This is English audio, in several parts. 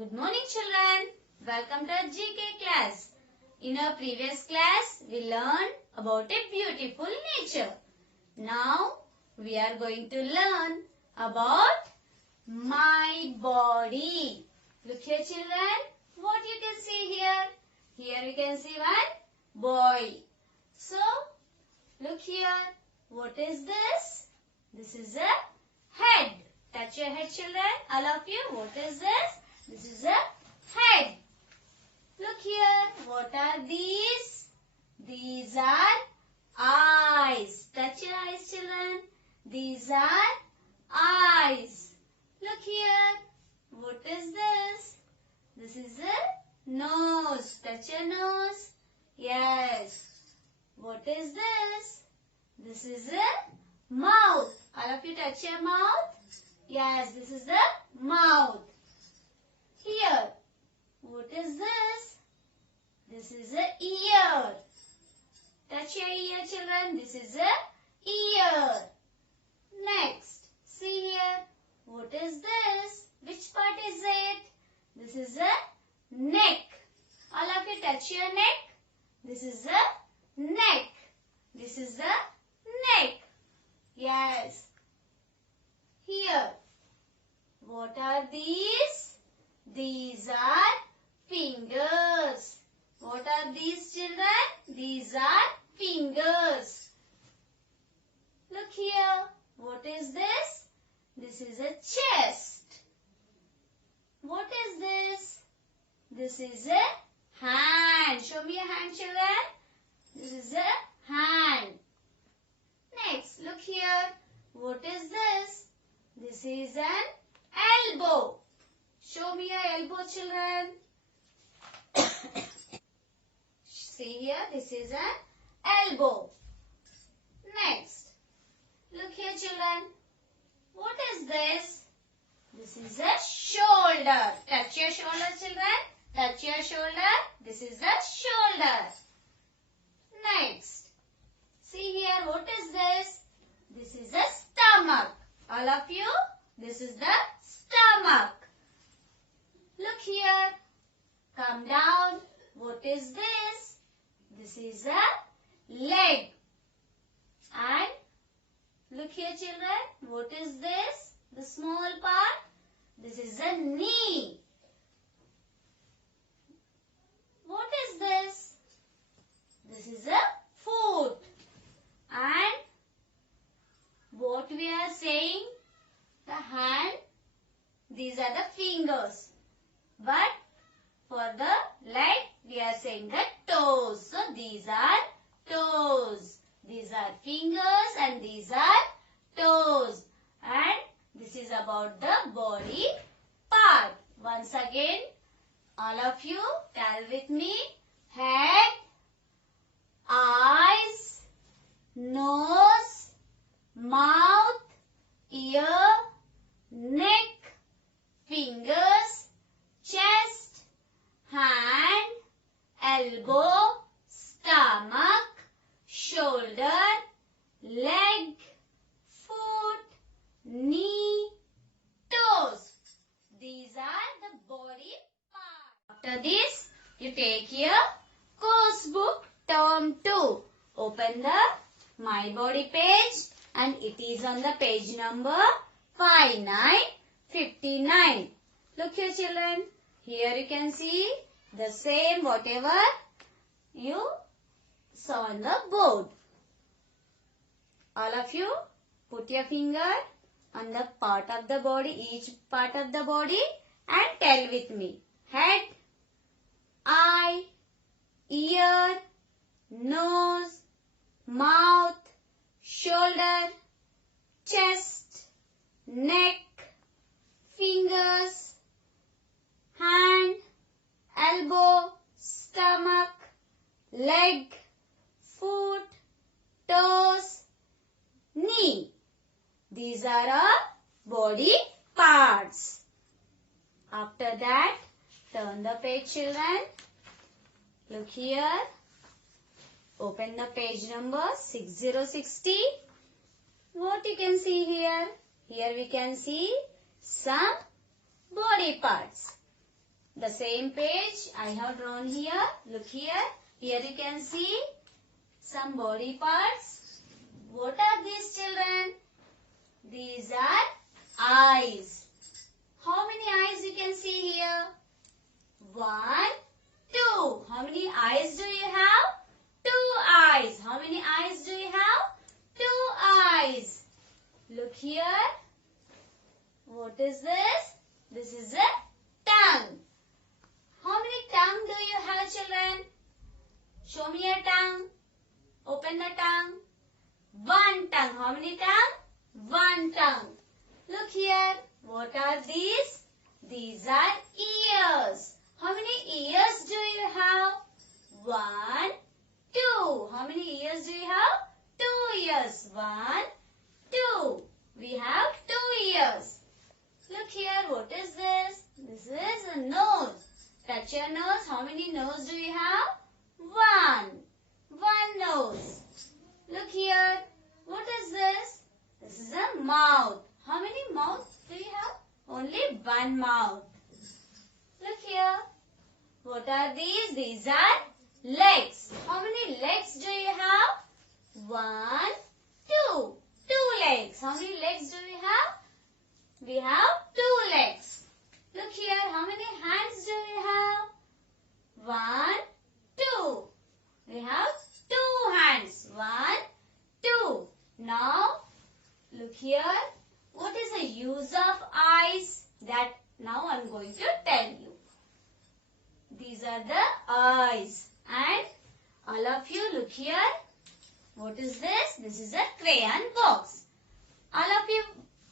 Good morning, children. Welcome to our GK class. In our previous class, we learned about a beautiful nature. Now, we are going to learn about my body. Look here, children. What you can see here? Here we can see one boy. So, look here. What is this? This is a head. Touch your head, children. All of you. What is this? This is a head. Look here. What are these? These are eyes. Touch your eyes, children. These are eyes. Look here. What is this? This is a nose. Touch your nose. Yes. What is this? This is a mouth. All of you touch your mouth. Yes, this is the mouth. Here. What is this? This is a ear. Touch your ear, children. This is a ear. Next. See here. What is this? Which part is it? This is a neck. All of you touch your neck. This is a neck. This is the neck. Yes. Here. What are these? These are fingers. What are these, children? These are fingers. Look here. What is this? This is a chest. What is this? This is a hand. Show me a hand, children. This is a hand. Next, look here. What is this? This is an elbow. Show me your elbow, children. See here, this is an elbow. Next, look here, children. What is this? This is a shoulder. Touch your shoulder, children. Touch your shoulder. This is the shoulder. Next, see here, what is this? This is a stomach. All of you, this is the stomach. Look here. Come down. What is this? This is a leg. And look here, children. What is this? The small part. This is a knee. What is this? This is a foot. And what we are saying, the hand, these are the fingers. But for the leg, we are saying the toes. So these are toes. These are fingers and these are toes. And this is about the body part. Once again, all of you tell with me. Head, eyes, nose, mouth, ear, neck, fingers, chest, hand, elbow, stomach, shoulder, leg, foot, knee, toes. These are the body parts. After this, you take your course book term 2. Open the My Body page and it is on the page number 5959. Look here, children. Here you can see the same whatever you saw on the board. All of you put your finger on the part of the body, each part of the body, and tell with me. Head, eye, ear, nose, mouth, shoulder, chest, neck, fingers, hand, elbow, stomach, leg, foot, toes, knee. These are our body parts. After that, turn the page, children. Look here. Open the page number 6060. What you can see here? Here we can see some body parts. the same page I have drawn here. Look here. Here you can see some body parts. What are these, children? These are eyes. How many eyes you can see here? 1, 2. How many eyes do you have? 2 eyes. How many eyes do you have? 2 eyes. Look here. What is this? This is a tongue. How many tongue do you have, children? Show me a tongue. Open the tongue. 1 tongue. How many tongue? 1 tongue. Look here. What are these? These are ears. How many ears do you have? 1, 2. How many ears do you have? 2 ears. 1, 2. We have 2 ears. Look here. What is this? This is a nose. Touch your nose. How many nose do you have? 1. 1 nose. Look here. What is this? This is a mouth. How many mouths do you have? Only 1 mouth. Look here. What are these? These are legs. How many legs do you have? 1, 2. 2 legs. How many legs do we have? We have 2 legs. Look here. How many hands do we have? 1, 2. We have 2 hands. 1, 2. Now, look here. What is the use of eyes? That now I am going to tell you. These are the eyes. And all of you look here. What is this? This is a crayon box. All of you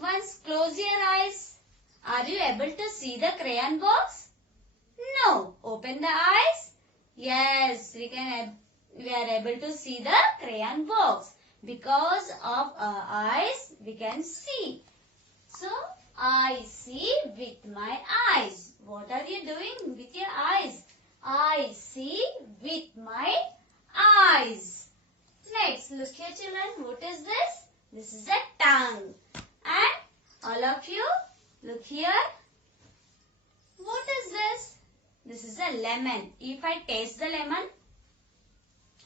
once close your eyes. Are you able to see the crayon box? No. Open the eyes. Yes, we are able to see the crayon box. Because of our eyes, we can see. So, I see with my eyes. What are you doing with your eyes? I see with my eyes. Next, look here, children. What is this? This is a tongue. And all of you, look here. What is this? This is a lemon. If I taste the lemon,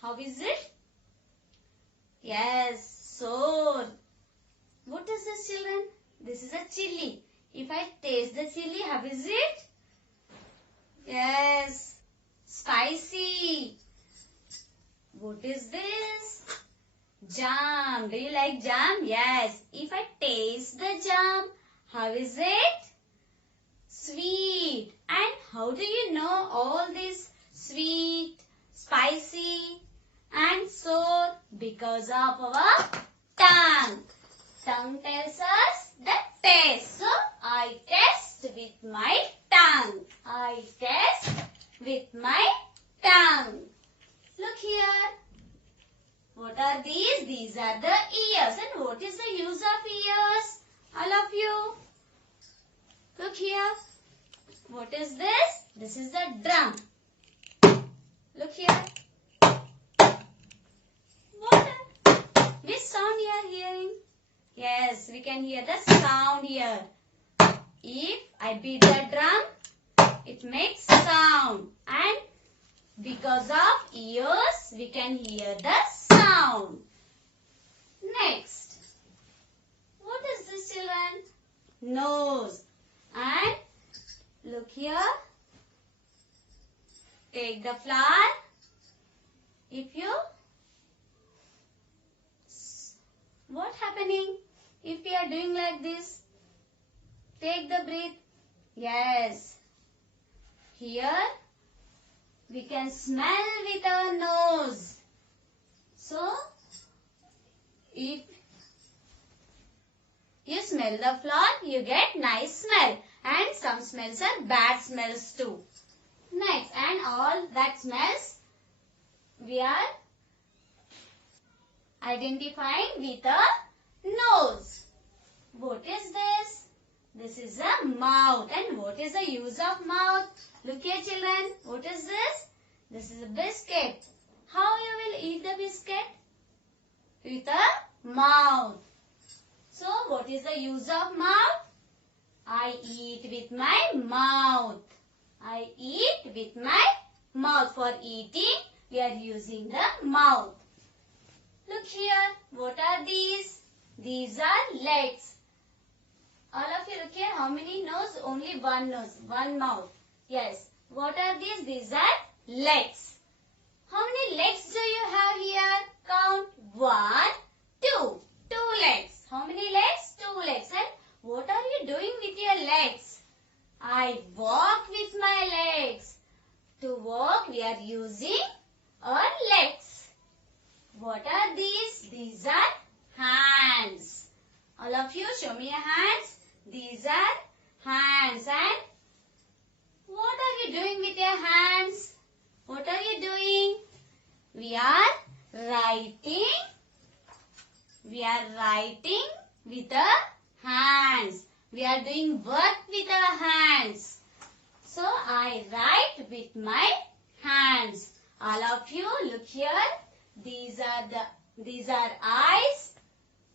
how is it? Yes, sour. What is this, children? This is a chili. If I taste the chili, how is it? Yes, spicy. What is this? Jam. Do you like jam? Yes. If I taste the jam, how is it? Sweet. And how do you know all this sweet, spicy and sour? Because of our tongue. Tongue tells us the taste. So, I taste with my tongue. I taste with my tongue. Look here. What are these? These are the ears. And what is the use of ears? All of you. Look here. What is this? This is the drum. Look here. Which sound you are hearing? Yes, we can hear the sound here. If I beat the drum, it makes sound. And because of ears, we can hear the sound. Next. What is this, children? Nose. And look here. Take the flower. If you what happening if we are doing like this? Take the breath. Yes. Here we can smell with our nose. So if you smell the flower, you get nice smell. And some smells are bad smells too. Next, and all that smells we are identifying with a nose. What is this? This is a mouth. And what is the use of mouth? Look here, children. What is this? This is a biscuit. How you will eat the biscuit? With a mouth. So, what is the use of mouth? I eat with my mouth. I I eat with my mouth. For eating, we are using the mouth. Look here. What are these? These are legs. All of you look here. How many nose? Only one nose. One mouth. Yes. What are these? These are legs. How many legs do you have here? Count. 1, 2. 2 legs. How many legs? 2 legs. And what are you doing with your legs? I walk with my legs. To walk, we are using our legs. What are these? These are hands. All of you, show me your hands. These are hands. And what are you doing with your hands? What are you doing? We are writing. We are writing with our hands. We are doing work with our hands. So I write with my hands. All of you look here. These are eyes.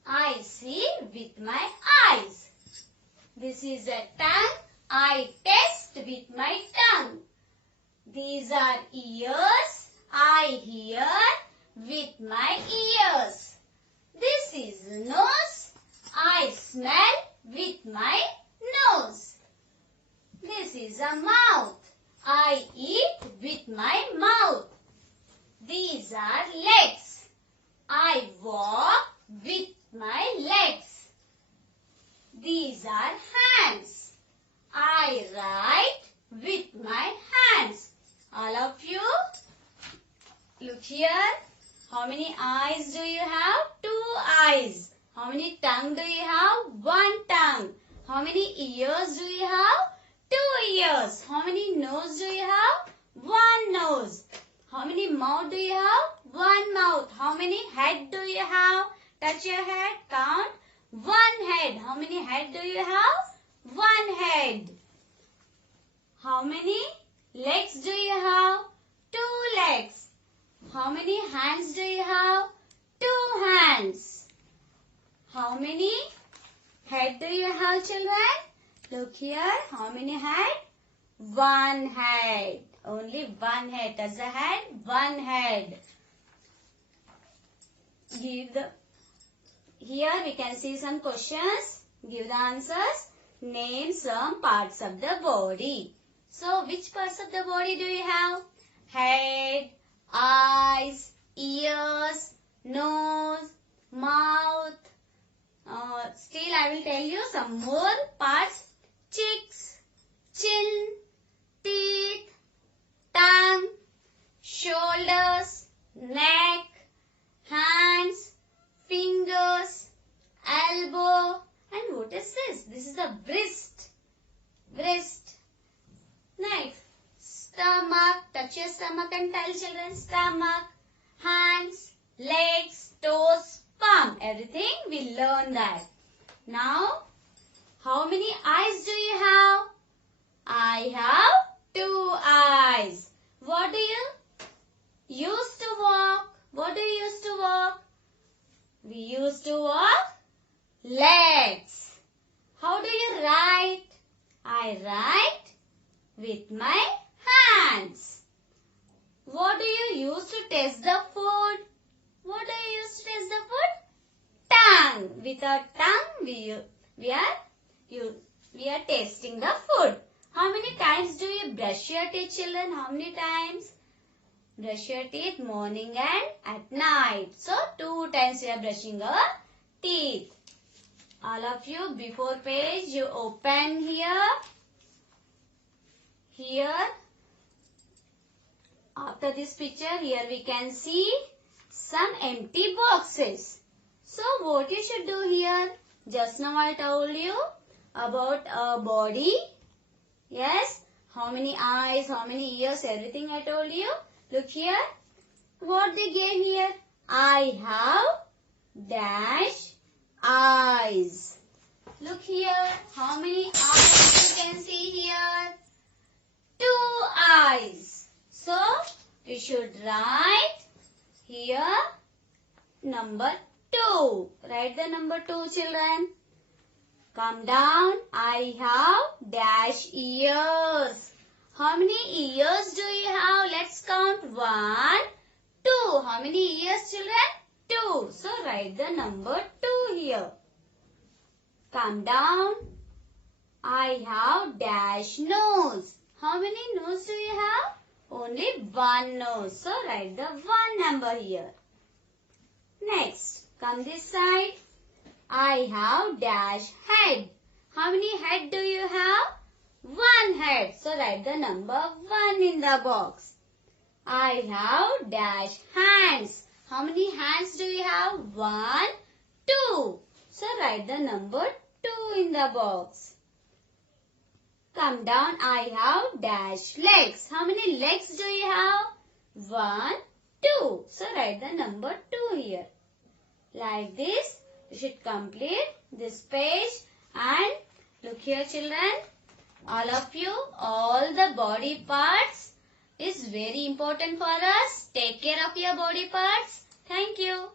I see with my eyes. This is a tongue. I taste with my tongue. These are ears. I hear with my ears. This is nose. I smell with my nose. This is a mouth. I eat with my mouth. These are legs. I walk with my legs. These are hands. I write with my hands. All of you, look here. How many eyes do you have? 2 eyes. How many tongue do you have? 1 tongue. How many ears do you have? 2 ears. How many nose do you have? 1 nose. How many mouth do you have? 1 mouth. How many head do you have? Touch your head. Count. 1 head. How many head do you have? 1 head. How many legs do you have? 2 legs. How many hands do you have? 2 hands. How many head do you have, children? Look here. How many head? 1 head. Only 1 head. Touch the head. 1 head. Here we can see some questions. Give the answers. Name some parts of the body. So, which parts of the body do you have? Head, eyes, ears, nose, mouth. Still, I will tell you some more parts. Cheeks, chin, teeth, tongue, shoulders, neck, hands, fingers, elbow. And what is this? This is the wrist. Wrist. Next, stomach. Touch your stomach and tell children. Stomach, hands, legs, toes, palm. Everything we learn that. Now, how many eyes do you have? I have 2 eyes. What do you use to walk? What do you use to walk? We used to walk legs. How do you write? I write with my hands. What do you use to taste the food? What do you use to taste the food? Tongue. With our tongue, we are tasting the food. How many times do you brush your teeth, children? How many times? Brush your teeth morning and at night. So, 2 times we are brushing our teeth. All of you, before page, you open here. Here, after this picture, here we can see some empty boxes. So, what you should do here? Just now I told you about a body. Yes, how many eyes, how many ears, everything I told you. Look here. What they gave here? I have dash eyes. Look here. How many eyes you can see here? 2 eyes. So, we should write here number 2. Write the number 2, children. Come down. I have dash ears. How many ears do you have? Let's count. 1, 2. How many ears, children? 2. So write the number 2 here. Come down. I have dash nose. How many nose do you have? Only one nose. So write the 1 number here. Next, come this side. I have dash head. How many head do you have? 1 head. So write the number 1 in the box. I have dash hands. How many hands do you have? 1, 2. So write the number 2 in the box. Come down. I have dash legs. How many legs do you have? 1, 2. So write the number 2 here. Like this, you should complete this page. And look here, children. All of you, all the body parts is very important for us. Take care of your body parts. Thank you.